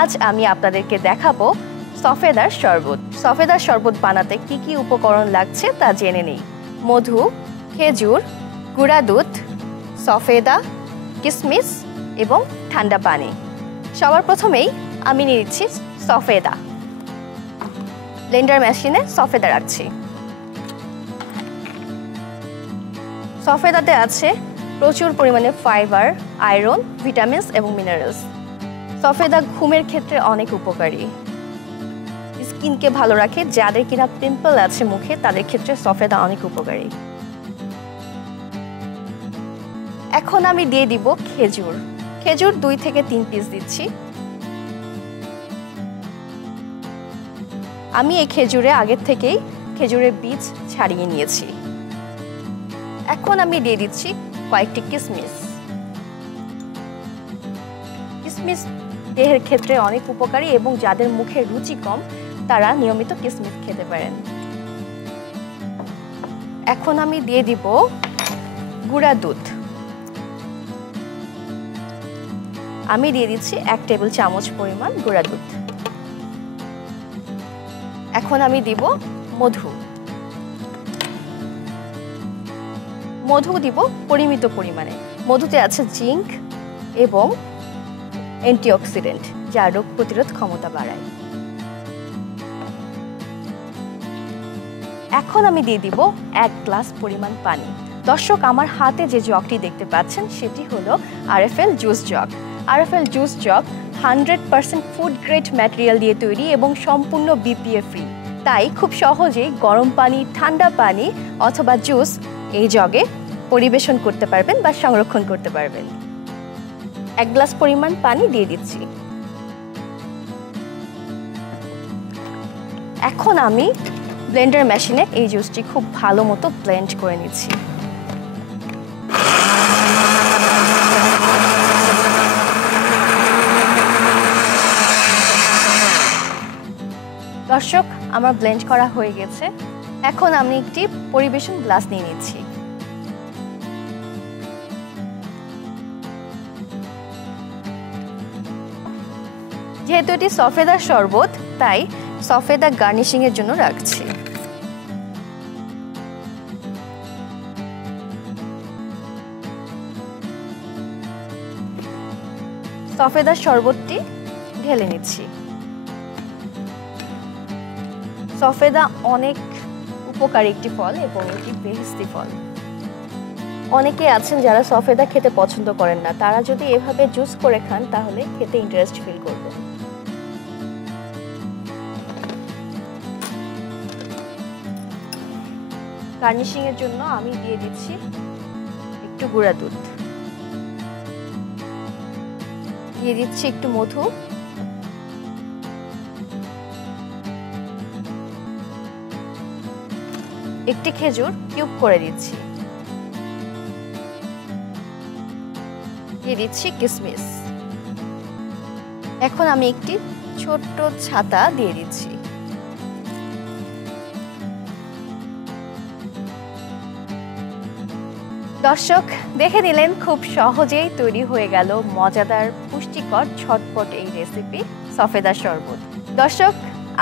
আজ আমি আপনাদেরকে দেখাবো সফেদার শরবত। সফেদার শরবত বানাতে কি কি উপকরণ লাগছে তা জেনে নেই। মধু, খেজুর, গুঁড়া দুধ, সফেদা, কিশমিশ এবং ঠান্ডা পানি। সবার প্রথমেই আমি নিয়ে নিচ্ছি সফেদা। ব্লেন্ডার মেশিনে সফেদা রাখছি। সফেদাতে আছে প্রচুর পরিমাণে ফাইবার, আয়রন, ভিটামিনস এবং মিনারেলস। সফেদা ঘুমের ক্ষেত্রে অনেক উপকারী, স্কিনকে ভালো রাখে। যাদের কিনা পিম্পল আছে মুখে তাদের ক্ষেত্রে সফেদা অনেক উপকারী। এখন আমি দিয়ে দিব খেজুর। খেজুর 2 থেকে 3 পিস দিচ্ছি। আমি এই খেজুরে আগের থেকেই খেজুরের বীজ ছাড়িয়ে নিয়েছি। এখন আমি দিয়ে দিচ্ছি কয়েকটি কিশমিশ। কিশমিশ দেহের ক্ষেত্রে অনেক উপকারী এবং যাদের মুখে রুচি কম তারা নিয়মিত কিশমিশ খেতে পারেন। এখন আমি দিয়ে দিব গুঁড়া দুধ। আমি দিয়ে দিচ্ছি 1 টেবিল চামচ পরিমাণ গুঁড়া দুধ। এখন আমি দিব মধু। মধু দিব পরিমিত পরিমাণে। মধুতে আছে জিঙ্ক এবং অ্যান্টিঅক্সিডেন্ট যা রোগ প্রতিরোধ ক্ষমতা বাড়ায়। এখন আমি দিয়ে দিব 1 গ্লাস পরিমাণ পানি। দর্শক, আমার হাতে যে জগটি দেখতে পাচ্ছেন সেটি হলো RFL juice jug. RFL juice jug 100% food grade material দিয়ে তৈরি এবং সম্পূর্ণ বিপিএ ফ্রি। তাই খুব সহজেই গরম পানি, ঠান্ডা পানি অথবা জুস এই জগে পরিবেশন করতে পারবেন বা সংরক্ষণ করতে পারবেন। 1 গ্লাস পরিমাণ পানি দিয়ে দিচ্ছি। এখন আমি ব্লেন্ডার মেশিনে এই জুসটি খুব ভালো মতো ব্লেন্ড করে নিচ্ছি। দর্শক, আমার ব্লেন্ড করা হয়ে গেছে। এখন আমি একটি পরিবেশন গ্লাস নিয়ে নিচ্ছি। যেহেতু এটি সফেদার শরবত তাই সফেদা গার্নিশিং এর জন্য রাখছি। সফেদার শরবতটি ঢেলে নিচ্ছি। সফেদা অনেক উপকারী একটি ফল এবং এটি বেহেশতি ফল। অনেকে আছেন যারা সফেদা খেতে পছন্দ করেন না, তারা যদি এভাবে জুস করে খান তাহলে খেতে ইন্টারেস্ট ফিল করবেন। গার্নিশিং এর জন্য আমি দিয়ে দিচ্ছি একটু গুঁড়া দুধ, দিয়ে দিচ্ছি একটু মধু, একটি খেজুর কিউব করে দিচ্ছি, দিয়ে দিচ্ছি কিশমিশ। এখন আমি একটি ছোট্ট ছাতা দিয়ে দিচ্ছি। দর্শক, দেখে নিলেন খুব সহজেই তৈরি হয়ে গেল মজাদার, পুষ্টিকর, ঝটপট এই রেসিপি সফেদার শরবত। দর্শক,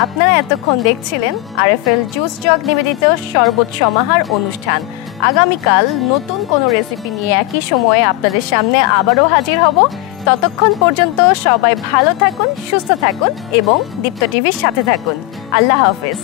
আপনারা এতক্ষণ দেখছিলেন আরএফএল জুস জগ নিবেদিত শরবত সমাহার অনুষ্ঠান। আগামীকাল নতুন কোনো রেসিপি নিয়ে একই সময়ে আপনাদের সামনে আবারও হাজির হব। ততক্ষণ পর্যন্ত সবাই ভালো থাকুন, সুস্থ থাকুন এবং দীপ্ত টিভির সাথে থাকুন। আল্লাহ হাফেজ।